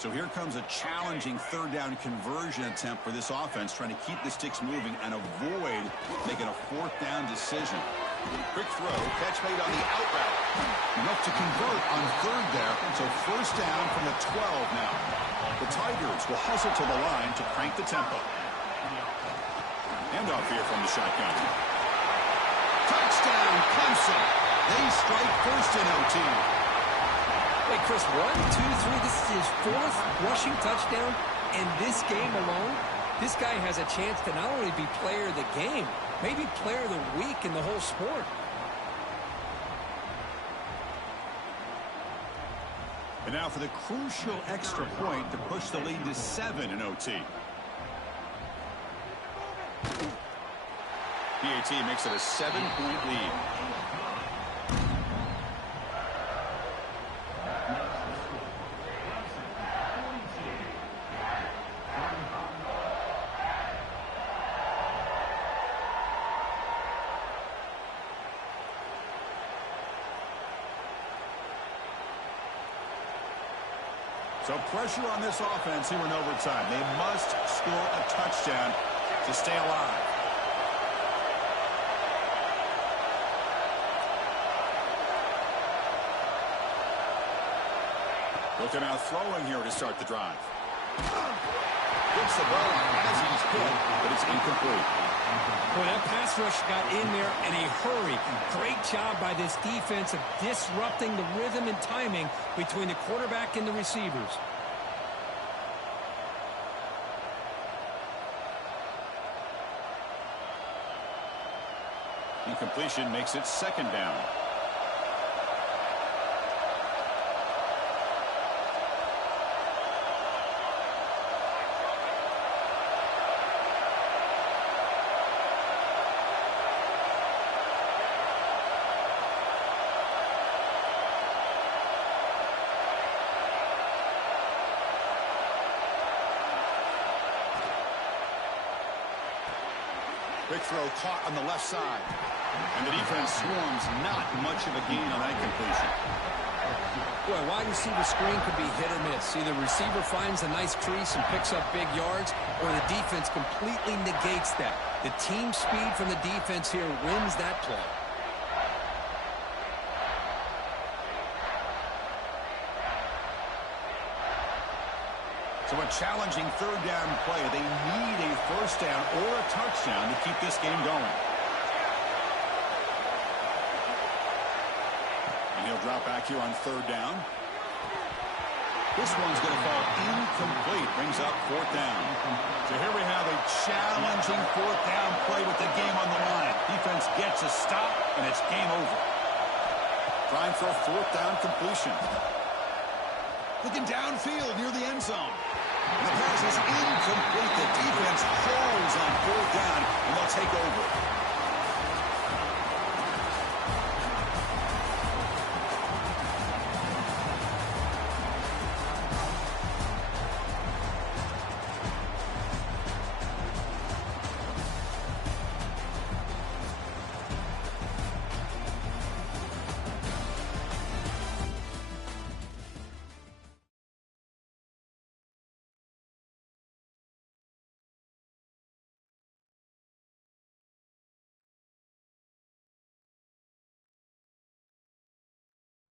So here comes a challenging third down conversion attempt for this offense, trying to keep the sticks moving and avoid making a fourth down decision. Quick throw, catch made on the out route. Enough to convert on third there, so first down from the 12 now. The Tigers will hustle to the line to crank the tempo. Handoff here from the shotgun. Touchdown, Clemson. They strike first in OT. Wait, Chris, 1, 2, 3, this is his fourth rushing touchdown in this game alone. This guy has a chance to not only be player of the game, maybe player of the week in the whole sport. And now for the crucial extra point to push the lead to 7 in OT. PAT makes it a 7-point lead. So pressure on this offense here in overtime. They must score a touchdown to stay alive. Looking out throwing here to start the drive. Gets the ball as he's hit, but it's incomplete. Boy, that pass rush got in there in a hurry. Great job by this defense of disrupting the rhythm and timing between the quarterback and the receivers. Incompletion makes it second down. Quick throw caught on the left side. And the defense swarms, not much of a gain on that completion. Boy, wide receiver screen could be hit or miss. Either receiver finds a nice crease and picks up big yards, or the defense completely negates that. The team speed from the defense here wins that play. So a challenging third down play. They need a first down or a touchdown to keep this game going. And he'll drop back here on third down. This one's going to fall incomplete. Brings up fourth down. So here we have a challenging fourth down play with the game on the line. Defense gets a stop, and it's game over. Trying for a fourth down completion. Looking downfield near the end zone. And the pass is incomplete. The defense falls on fourth down, and they'll take over.